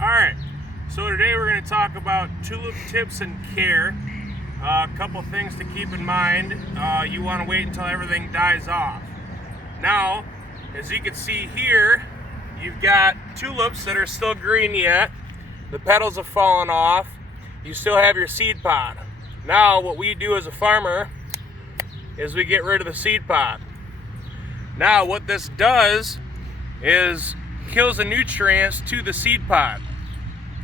Alright, so today we're going to talk about tulip tips and care. A couple things to keep in mind. You want to wait until everything dies off. Now, as you can see here, you've got tulips that are still green yet. The petals have fallen off. You still have your seed pod. Now, what we do as a farmer is we get rid of the seed pod. Now, what this does is kills the nutrients to the seed pod.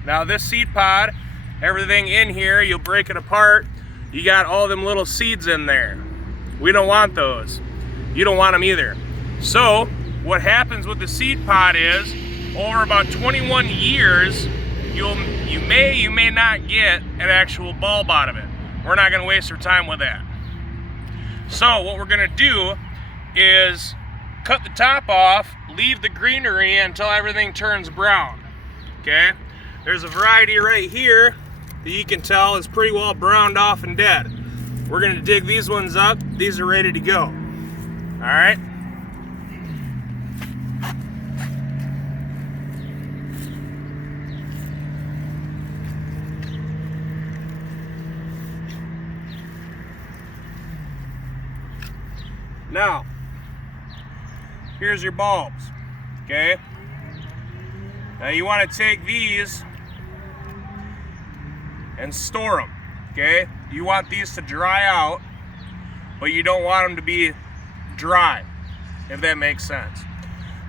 Now this seed pod, everything in here, you'll break it apart, you got all them little seeds in there. We don't want those. You don't want them either. So what happens with the seed pod is, over about 21 years, you may not get an actual bulb out of it. We're not going to waste our time with that. So what we're going to do is cut the top off, leave the greenery until everything turns brown. Okay? There's a variety right here that you can tell is pretty well browned off and dead. We're going to dig these ones up. These are ready to go. All right? Now, here's your bulbs, okay? Now you want to take these and store them, okay? You want these to dry out, but you don't want them to be dry, if that makes sense.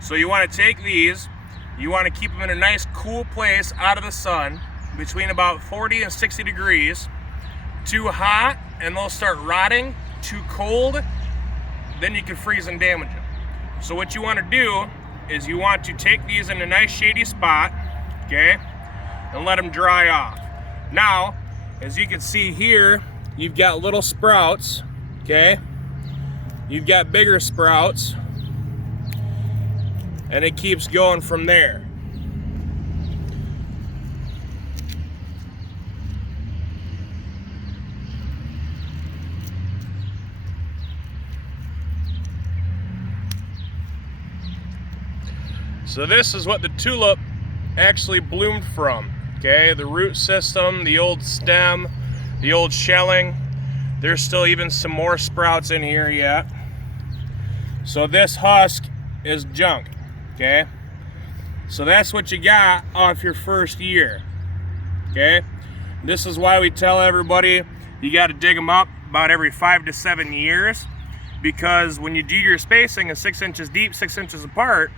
So you want to take these, you want to keep them in a nice cool place out of the sun, between about 40 and 60 degrees. Too hot and they'll start rotting, too cold, then you can freeze and damage them. So what you want to do is you want to take these in a nice shady spot, okay, and let them dry off. Now, as you can see here, you've got little sprouts, okay? You've got bigger sprouts, and it keeps going from there. So this is what the tulip actually bloomed from, okay? The root system, the old stem, the old shelling. There's still even some more sprouts in here yet. So this husk is junk, okay? So that's what you got off your first year, okay? This is why we tell everybody you got to dig them up about every 5 to 7 years, because when you do your spacing of 6 inches deep, 6 inches apart,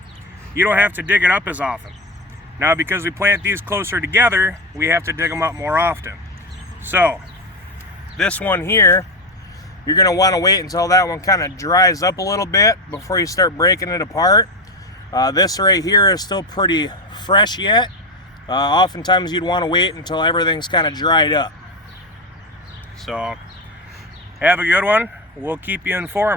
you don't have to dig it up as often. Now, because we plant these closer together, we have to dig them up more often. So, this one here, you're gonna wanna wait until that one kind of dries up a little bit before you start breaking it apart. This right here is still pretty fresh yet. Oftentimes you'd wanna wait until everything's kind of dried up. So, have a good one. We'll keep you informed.